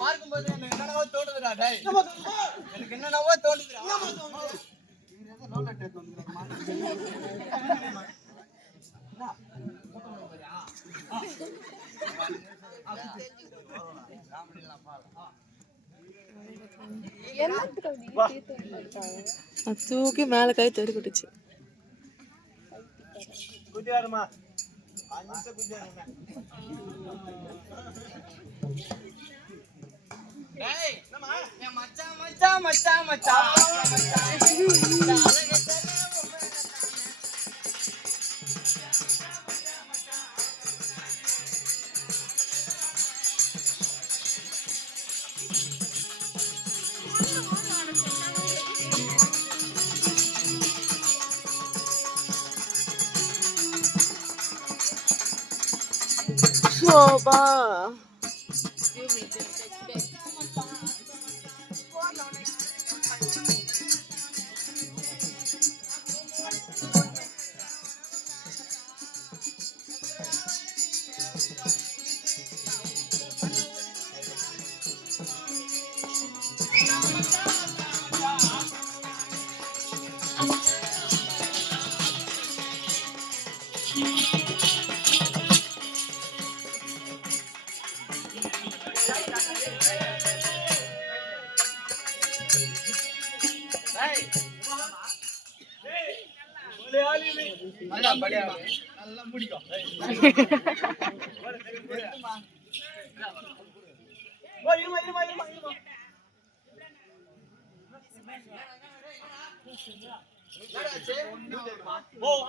பார்க்கும்போது என்னென்னவோ தோணுதுடா. எனக்கு என்னென்னவோ தோணுதுடா. தூக்கி மேல கை தேடி போட்டுச்சு. குட்டியாருமா 5 நிமிஷம் குட்டியாருமா. டேய் என்னம்மா என் மச்சான் மச்சான் மச்சான் மச்சான் கோபா நல்லா முடிக்கும்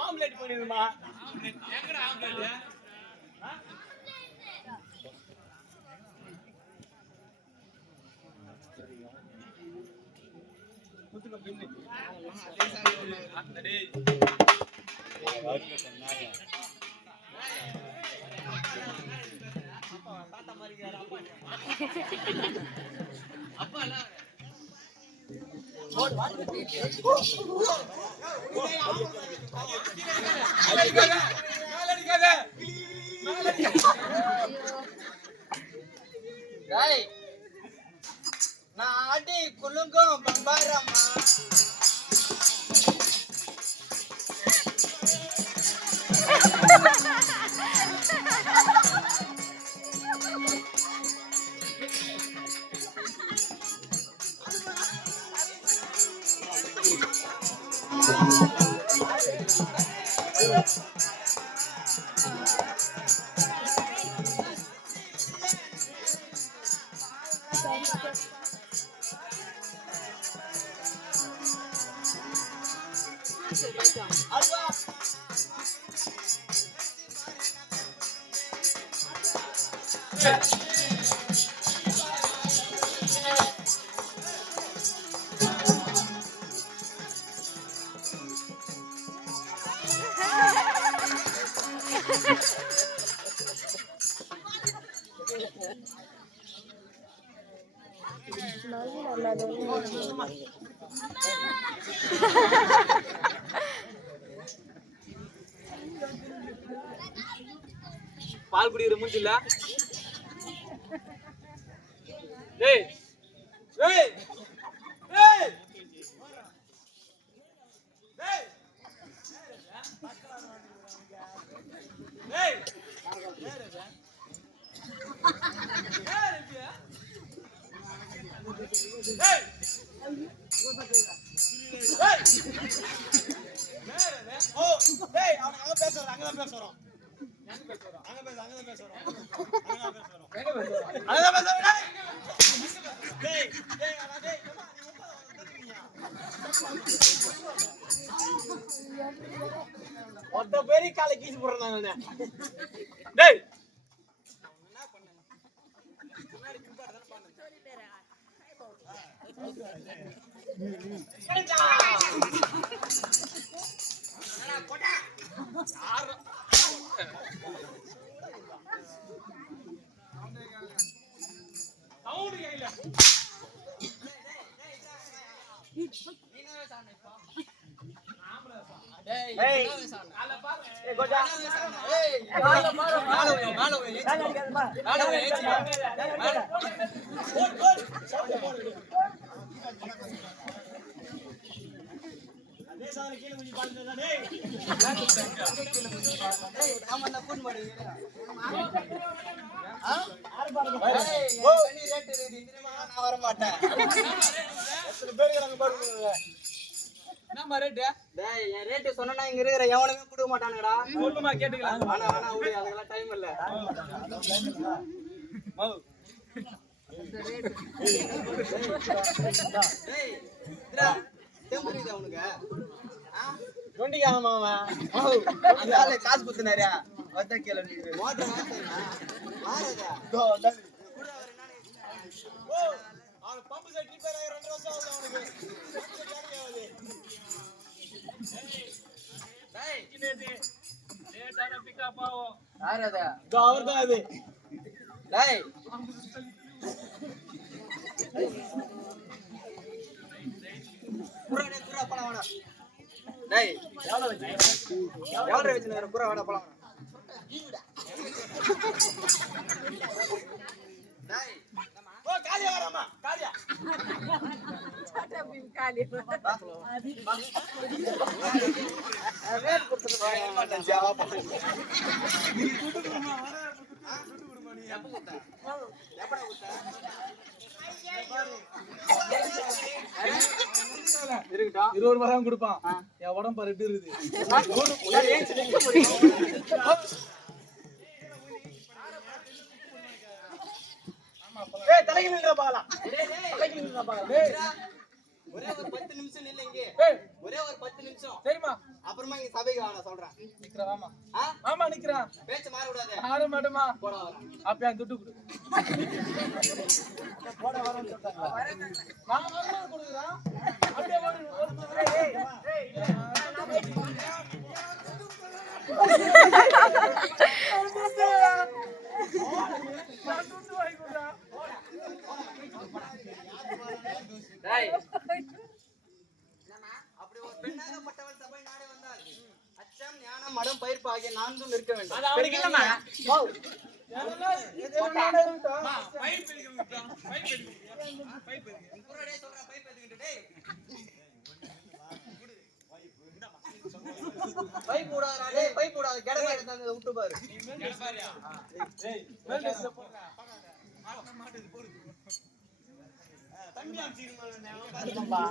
ஆம்லெட் பண்ணிடுமா எங்கடா ஆம்லெட் குத்துங்க பின்னு அடே அப்பா தாத்தா மாரிக்கிறாரு அப்பா அப்பா எல்லாம் நாடி குலுங்கும் பம்பாரம்மா பால் குடிக்கிற மூஞ்சி இல்ல டேய் டேய் டேய் டேய் டேய் ஒத்த பேரி காலை கீச்சு போடுறாங்க டேய் என்ன பண்ண முன்னாடி கும்பாட தான பண்ணு போடா யார் சவுண்ட் கேக்கல டேய் கால பாரு ஏய் கோஜா ஏய் கால பாரு மாலோ அதே சாதன கீழ முடி பாடுறடா டேய் நாம என்ன கூன் மாடு யார் பாருங்க ஏய் தண்ணி ரேட் இந்திரமா நான் வர மாட்டேன் எத்தனை பேர் இருக்காங்க பாருங்க என்னமா ரேட் டேய் என் ரேட் சொன்னா இங்க இருக்கிற எவனுமே கொடுக்க மாட்டானுடா சொல்லுமா கேட்டுக்கலாம் வேணா விடு அதெல்லாம் டைம் இல்ல மௌ டேய் இதா டெம்பரரி உனக்கு நொண்டிக்காம மாமா மௌ அதனால காசு குத்துனாரே வந்த கேள நீ மோட்டர் மாறதா டோ டேய் குடா வர நானே ஓ அவன் பம்பு செட் ரிப்பேர் ஆகி 2 வருஷம் ஆகுது அவனுக்கு டேய் டேய் யார் அது? அவர்தான் அது. டேய் குறா பழம் வேணா. டேய் எவ்வளோ வச்சுருக்கிற குறா வேணா பழம் வேணா. டேய் ஓ காலியா வராமா காலியா காலி ரேட் கொடுத்துட்டு மாட்டேன் ஜாவா நீ துட்டு கொடுமா வர துட்டு கொடுமா நீ. எப்ப கொடுத்த? எப்படா கொடுத்த? இருக்கடா 20 ரூபாய் கொடுப்பான். என் உடம்பு பாரு எப்படி இருக்குது. ஏய் தலைக்கு நில்ற பாக்கலாம். தலைக்கு நில்ற பாக்கலாம். ஒரே ஒரு 10 நிமிஷம் நில்ல இங்க. ஒரே ஒரு 10 நிமிஷம். சரிமா அப்புறமா இங்க சபைக்கு வாடா சொல்றேன். நிக்கறா வாமா. ஆ? ஆமா நிக்கறா. பேச்ச மாற விடாதே. ஆட மாட்டேமா. போடா வர. அப்ப என் துட்டு கொடு. போடா வரேன்னு சொல்றாங்க. நான் வரணும் கொடுக்குறேன். அப்படியே ஒரு ஏய் ஏய் டேய் அப்படி ஒரு பெண்ணாகப்பட்டவள் சபை நாடே வந்தால் அச்சம் ஞானம் மடம் பயிர்ப்பு ஆகிய நான்கும் இருக்க வேண்டும். அது அவனுக்கு இல்லமா. ஓ குறடே சொல்ற பைப் எடுக்கிட்டு டேய் பைப் போடாதடா டேய் பைப் போடாத கெடமா எடுத்து விட்டு பாரு. கெட பாரியா? டேய் மேல் டேஸ்ல போடுறா. மாட்ட மாட்டது போடு. தம்பி அம்சிங்க பாருப்பா.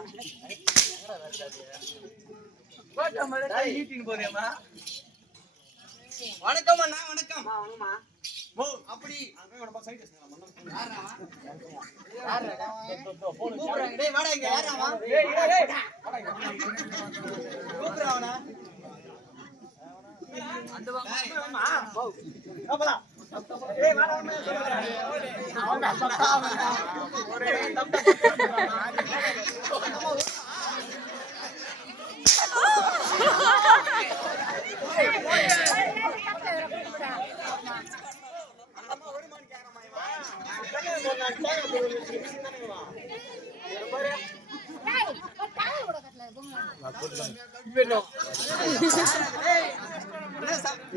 போட்டா மலை கை ஹீட்டிங் போறியாமா? வணக்கம் அண்ணா வணக்கம். வாங்கம்மா ஓ அப்படி அங்க நம்ம சைடு ஸ்னேல மண்ணம். யாரா கூப்பிடுறாங்க டேய் வாடா இங்க யாராமா? ஏய் ஏய் கூப்பிடுறாவனா அந்த வாமா போ அப்படா ஏய் வாடா அம்மா சொல்றேன் அவன பத்தாவ ஒரே தப்ப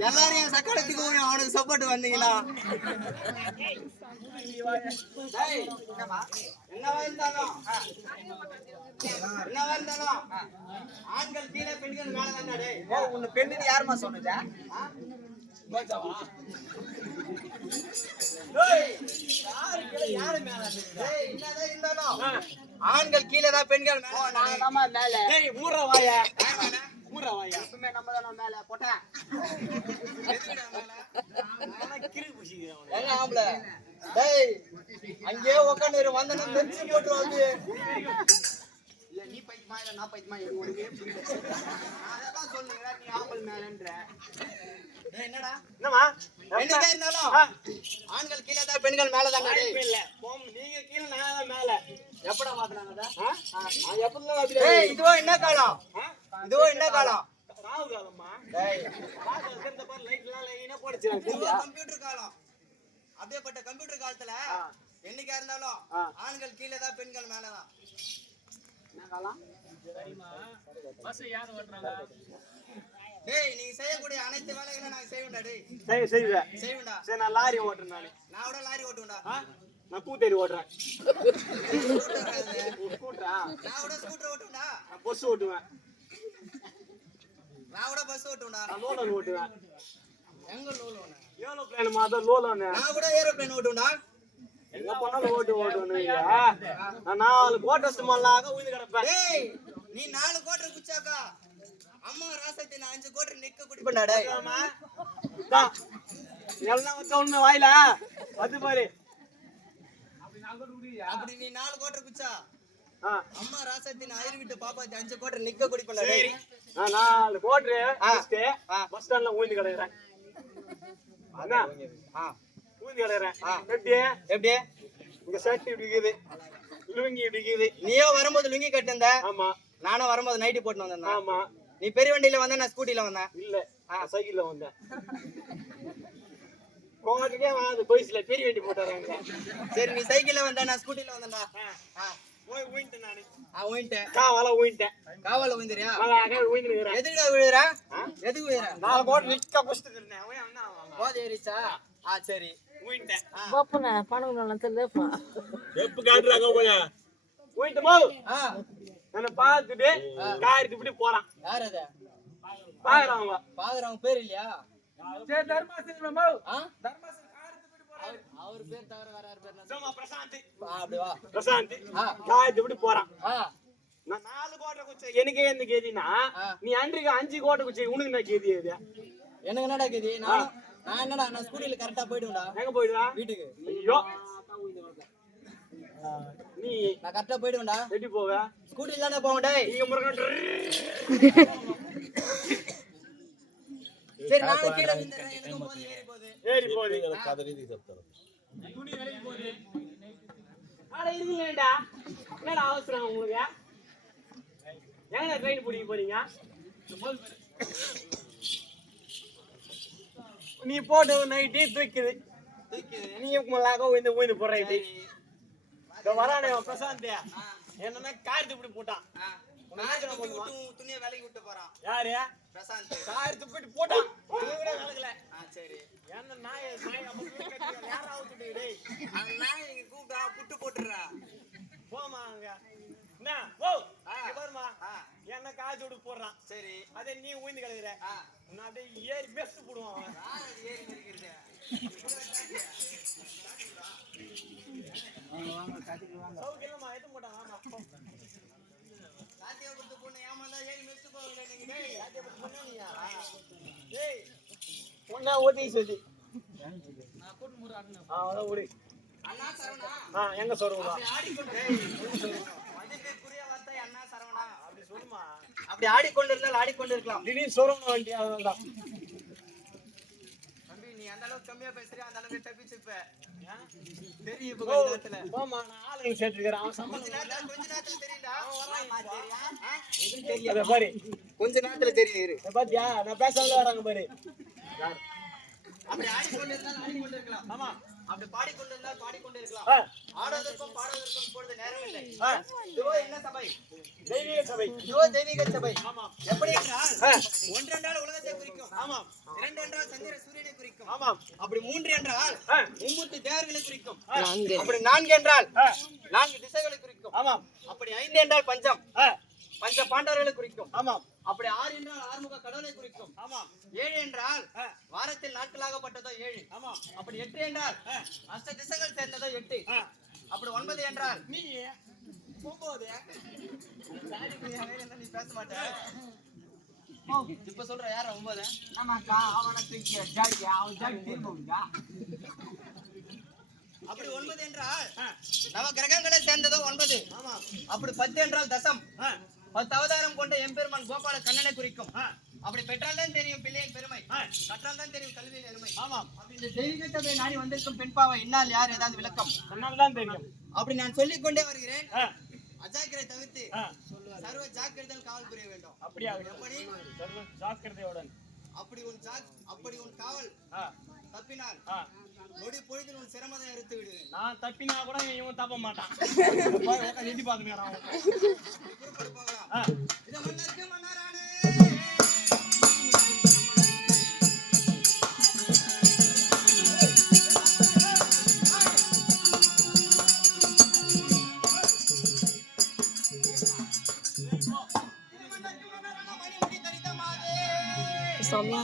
எல்லாரையும் சக்கரத்துக்கு அவனுக்கு சப்போர்ட் வந்தீங்களா? என்னவா இருந்தாலும் ஆண்கள் கீழே பெண்கள் மேலதான். டேய் உன்னை பெண்ணுன்னு யாருமா சொன்னதா? ஆண்கள் கீழே தான் பெண்கள் மேல. டேய் மூறா வாயா மூறா வாயா எப்பவுமே நம்ம தான மேல போட்டேன். எங்க ஆம்பளை டேய் அங்கேயே உட்காந்து வந்தனா நெஞ்சு போட்டு வந்து இல்ல நீ பைத்தியமா இல்ல நான் பைத்தியமா உனக்கு அதான் சொல்லுங்க நீ ஆம்பல் மேலன்ற. என்னடா என்னமா என்னடா இருந்தாலும் ஆண்கள் கீழே தான் பெண்கள் மேல தான். இல்ல நீங்க கீழ நான் தான் மேல. எப்படா மாத்துறாங்கடா? எப்படிலாம் அப்படி டேய் இதுவோ என்ன காலம்? இதுவோ என்ன காலம்? ராவு காலம்மா. டேய் பாக்க இருக்கிறத பாரு லைட்லாம் லைனா போடுச்சு. இதுவோ கம்ப்யூட்டர் காலம். அப்படியேப்பட்ட கம்ப்யூட்டர் காலத்துல என்னைக்கா இருந்தாலும் ஆண்கள் கீழே தான் பெண்கள் மேல தான். என்ன காலம்? சரிமா பஸ் யார் ஓட்றாங்க? டேய் நீங்க செய்யக்கூடிய அனைத்து வேலைகளும் நான் செய்வேன்டா. செய்வேன் டேய் செய்வேன்டா. சரி நான் லாரி ஓட்டுறேன் நானு. நான் கூட லாரி ஓட்டுவேன்டா. நான் பூத்தேரி ஓட்டுறேன். ஸ்கூட்டரா? நான் கூட ஸ்கூட்டர் ஓட்டுவேன்டா. நான் பஸ் ஓட்டுவேன். நான் கூட பஸ் ஓட்டுவேன்டா. நான் லோலன் ஓட்டுவேன். எங்க லோலோனா? ஏரோப்ளேன் மாதிரி லோலன். நான் கூட ஏரோப்ளேன் ஓட்டுவேன்டா. எங்க போனாலும் ஓட்டுவீங்க. நான் 4 கோட்டஸ் மல்லாக உயிர் கிடப்பேன். டேய் நீ 4 கோட்டர் குச்சாக்கா அம்மா ராசத்தை நான் 5 கோட்டர் நிக்க குடிப்பேன்டா. டேய் எல்லாம் வச்ச ஒண்ணு வாயில அது பாரு. அப்படி நீ 4 கோட்டர் குச்சா அம்மா ராசத்தை நான் ஐயர் விட்டு பாப்பாத்தி 5 கோட்டர் நிக்க குடிப்பேன்டா. டேய் நான் 4 கோட்டர் குடிச்சிட்டு பஸ் ஸ்டாண்ட்ல ஊந்து கிடக்குறேன். அண்ணா ஊந்து கிடக்குறேன். எப்படி இங்க ஷர்ட் இப்படி இருக்குது, லுங்கி இப்படி இருக்குது. நீயோ வரும்போது லுங்கி கட்டிருந்த, ஆமா. நானும் வரும்போது நைட்டி போட்டு வந்தேன். ஆமா. நீ பெரிய வண்டியில வந்த, நான் ஸ்கூட்டில வந்தேன். இல்ல சைக்கிள்ல வந்தேன். கோட்டுக்கே வந்து போயிஸ்ல பெரிய வண்டி போட்டாங்க. சரி நீ சைக்கிள்ல வந்தா நான் ஸ்கூட்டில வந்தேன்டா. ஊயிட்டேன் நானு. ஊயிட்டேன். காவால ஊயிட்டேன். காவால ஊயிந்திரியா? அங்க ஊயிந்துறேன். எதுக்குடா விழுறா? எதுக்கு விழுறா? நான் போட் நிக்க புடிச்சிட்டேன். அவன் என்ன போதை ஏறிச்சா? சரி. ஊயிட்டேன். பாப்புனா பணம் தெரியலப்பா. எப்ப காட்டுறாங்க போல ஊயிட்டமோ? என்ன பார்த்துட்டு காருக்கு இப்படி போறான். யார் அது? பாக்குறாங்க. பாக்குறவங்க பேர் இல்லையா? சரி தர்மாசனமோ. தர்மாசன காருக்கு இப்படி போறான். அவர் பேர் தவிர வேற யார் பேர்? சும்மா பிரசாந்த். அப்படி வா. பிரசாந்த். காருக்கு இப்படி போறான். நான் 4 கோட்டை குச்சி எனக்கே என்ன கேதினா நீ அன்றைக்கு 5 கோட்டை குச்சி உனக்கு என்ன கேதி இது? எனக்கு என்னடா கேதி? நான் என்னடா நான் ஸ்கூட்டில கரெக்ட்டா போய்டுவேன்டா. எங்க போய்டுவா? வீட்டுக்கு. ஐயோ. நீ நான் கரெக்ட்டா போய்டுவேன்டா. எப்படி போவ? ஸ்கூட்டில தானே போவேன் டேய். நீங்க முருகன். சரி நான் கீழ விழுந்தறேன். எனக்கு போது ஏறி போகுது. கதை ரீதி செப்தாரு துணி வேலைக்கு போகுது. ஆட இருக்கீங்கடா. என்னடா அவசரம் உங்களுக்கு? எங்க ட்ரெயின் பிடிக்க போறீங்க? நீ போட்டு நைட்டு தூக்குது. நீ முல்லாக ஊயிந்து போடுற. வரானே பிரசாந்த் என்னன்னா கார் இப்படி போட்டான். துணியை வேலைக்கு விட்டு போறான். யாரு? பிரசாந்த். கார் துப்பிட்டு போட்டான். விலகல. சரி. என்ன நாய் யாராவது டேய். அந்த நாய் நீங்க கூப்பிட்டா புட்டு போட்டுறா. போமா அங்க. என்ன? ஓ. பாருமா. என்ன கார் துடு போடுறான். சரி. அதே நீ ஊயிந்து கிடக்குற. நான் அப்படியே ஏறி பெஸ்ட் போடுவான். யார் ஏறி நிக்கிறது? வாங்க காட்டிக்கு வாங்க. சௌக்கியமா எது போட்டாங்க? ஆமா. சாத்தியப்பட்டு பொண்ணு ஏமாந்தா ஏறி மெஸ்ட் போவீங்க நீங்க டேய். சாத்தியப்பட்டு பொண்ணுனியா? டேய். பொண்ணா ஓதி சொல்லி. நான் கூட்டு முற ஆடுன. அத ஓடி. அண்ணா சரவணா. எங்க சொல்றீங்க? அப்படி ஆடிக்கொண்டு மதிப்புக்குரிய வார்த்தை அண்ணா சரவணா. அப்படி சொல்லுமா. அப்படி ஆடிக்கொண்டிருந்தால் ஆடிக்கொண்டிருக்கலாம். திடீர் சொல்றோம் வண்டி அதனால. தம்பி நீ அந்த அளவுக்கு கம்மியா பேசுறியா அந்த அளவுக்கு தப்பிச்சுப்ப. தெரியும் இப்ப கொஞ்ச நேரத்துல. போமா நான் ஆளுங்க சேர்த்துக்கிறேன். அவன் கொஞ்ச நேரத்துல தெரியும்டா. எதுவும் தெரியாது பாரு. கொஞ்ச நேரத்துல தெரியும் இரு. பாத்தியா நான் பேசாமல வராங்க பாரு. அப்படி ஆடிக்கொண்டிருந்தால் ஆடிக்கொண்டிருக்கலாம். ஆமா. அப்படி பாடிக்கொண்டிருந்தால் பாடிக்கொண்டிருக்கலாம். ஆ. ஆடுவதற்கும் பாடுவதற்கும் இப்பொழுது நேரம் இல்லை. இதோ என்ன சபை? தெய்வீக சபை. இதோ தெய்வீக சபை. ஆமா. எப்படி என்றால் ஒன்றென்றால் உலகத்தை குறிக்கும். ஆமா. இரண்டு என்றால் சந்திர சூரியனை குறிக்கும். ஆமா. அப்படி மூன்று என்றால் மும்மூர்த்தி தேவர்களை குறிக்கும். நான்கு. அப்படி நான்கு என்றால் 4 திசைகளை குறிக்கும். ஆமா. அப்படி 5 என்றால் பஞ்சம். பஞ்ச பாண்டவர்களை குறிக்கும். ஆமா. அப்படி 6 என்றால் ஆறுமுக கடவுளை குறிக்கும். ஆமா. 7 என்றால் வாரத்தில் நாட்களாகப்பட்டதோ 7. ஆமா. அப்படி 8 என்றால் அஷ்ட திசைகள் சேர்ந்ததோ 8. அப்படி 9 என்றால் நீ போகும்போது நீ பேச மாட்ட. இப்ப சொல்ற யார 9? ஆமாக்கா அவனை தூக்கி ஜாடி அவன் ஜாடி திரும்புங்க. அப்படி 9 என்றால் நவ கிரகங்களை சேர்ந்ததோ 9. ஆமா. அப்படி 10 என்றால் தசம். 10 அவதாரம் கொண்ட எம்பெருமான் கோபால கண்ணனை குறிக்கும். அப்படி பெற்றால் தான் தெரியும் பிள்ளையின் பெருமை, கற்றால் தான் தெரியும் கல்வியின் எருமை. ஆமா. அப்படி இந்த தெய்வீக சபையை நாடி வந்திருக்கும் பெண்பாவை இன்னால் யார் ஏதாவது விளக்கம்? சொன்னால் தான் தெரியும். அப்படி நான் சொல்லிக் கொண்டே வருகிறேன். அஜாக்கிரை தவிர்த்து சர்வ ஜாக்கிரதையில் காவல் புரிய வேண்டும். அப்படியா? எப்படி? சர்வ ஜாக்கிரதையுடன். அப்படி உன் காவல் தப்பினால் நொடி பொழுதில் உன் சிரமத்தை அறுத்து விடுவேன். நான் தப்பினா கூட இவன் தப்ப மாட்டான். எட்டி பாத்துக்கிறான். இதை மன்னருக்கு மன்னரானே சாமி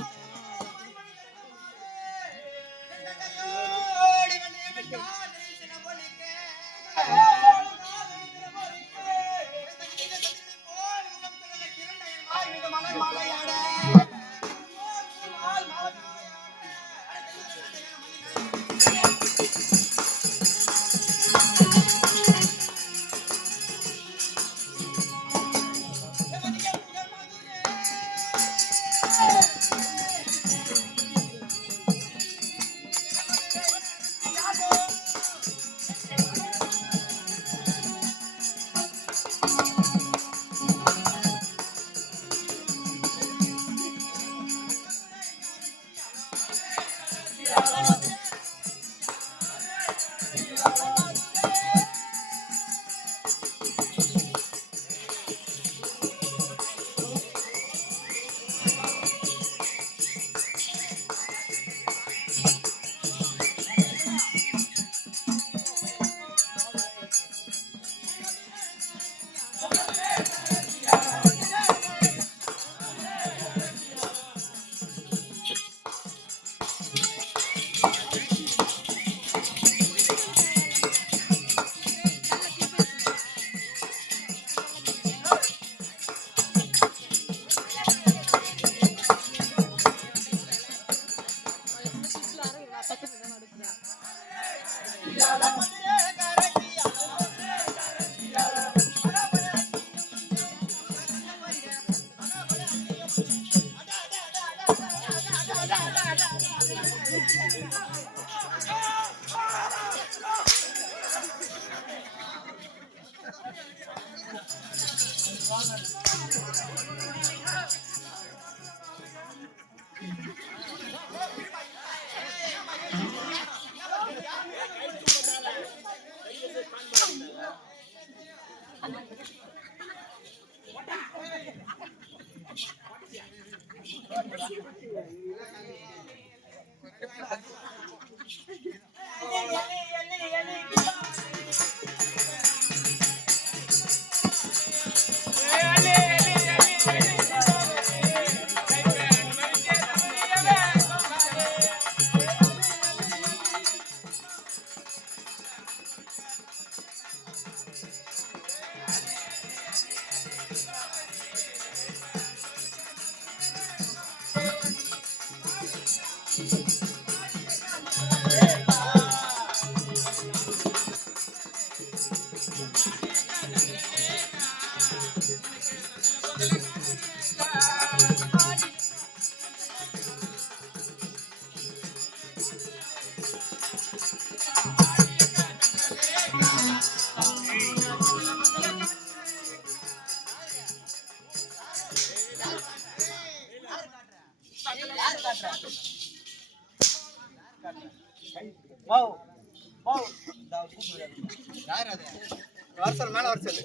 வருஷம் மேல வருஷம்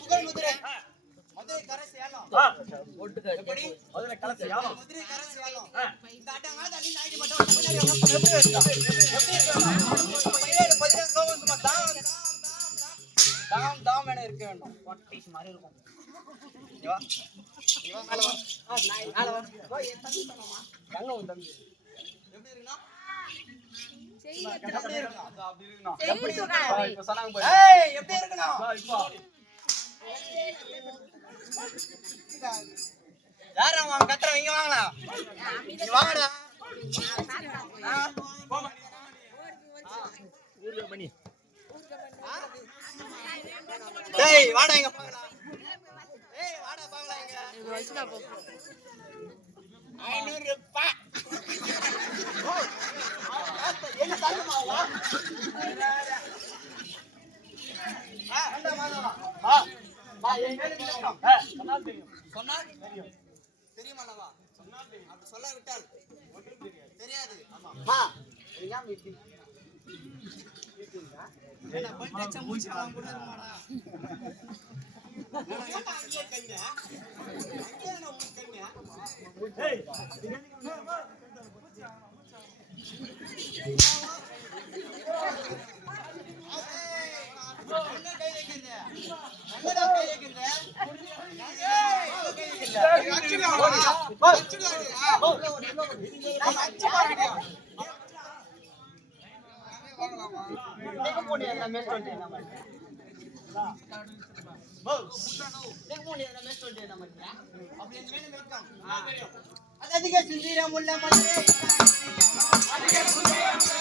புகழ் முதிரை மதுரை கரசி ஏலம் எப்படி மதுரை கரசி ஏலம் மதுரை கரசி ஏலம் இந்த அட்டங்க தண்ணி நாய்க்கு மட்டும் எப்படி இருக்கா எப்படி இருக்கா 17 சோகம் சும்மா தாம் தாம் என இருக்க வேண்டும் பொட்டிஸ் மாதிரி இருக்கும் இவா இவா மேல வா மேல வா ஓ என் தம்பி சொன்னமா கங்க உன் தம்பி எப்படி இருக்கா எப்படி இருக்கா அப்படி இருக்கா எப்படி இருக்கா இப்ப சொன்னாங்க பாரு ஏய் எப்படி இருக்கா இப்போ யாரா அவன் கட்டற இங்க வாங்கடா நீ வாங்கடா போமா ஊர்ல மணி டேய் வாடா இங்க பாக்கலாம் ஏய் வாடா பாக்கலாம் இங்க இது வச்சுடா போ 500 ரூபாய் என்ன தள்ளுமாவா அண்ணா வாடா வா என் மேல நில்லும் சொன்னா தெரியும் சொன்னா தெரியும் தெரியுமாலவா சொன்னா தெரியும் அப்படி சொல்ல விட்டால் ஒண்ணும் தெரியாது தெரியாது ஆமா வா ஏன் மீட்டி மீட்டிங்கா என்ன பட்டச்ச மூச்சு வாங்க கூட மாடா நான் ஏன் அங்கே கண்ணா அங்கே நான் உன் கண்ணா ஏய் என்ன கை வைக்கிறீங்க என்னடா கை வைக்கிறீங்க ஏய் கை வைக்கிறீங்க அச்சுடா அச்சுடா நம்ம அச்சு பாருடா வாங்கலாமா நீங்க போடி அந்த மேட்ச் வந்து நம்ம பஸ் நீங்க போடி அந்த மேட்ச் வந்து நம்ம அப்படி என்ன மேட்ச் அது அதிக சுந்தீரம் உள்ள மல்லே அதிக சுந்தீரம்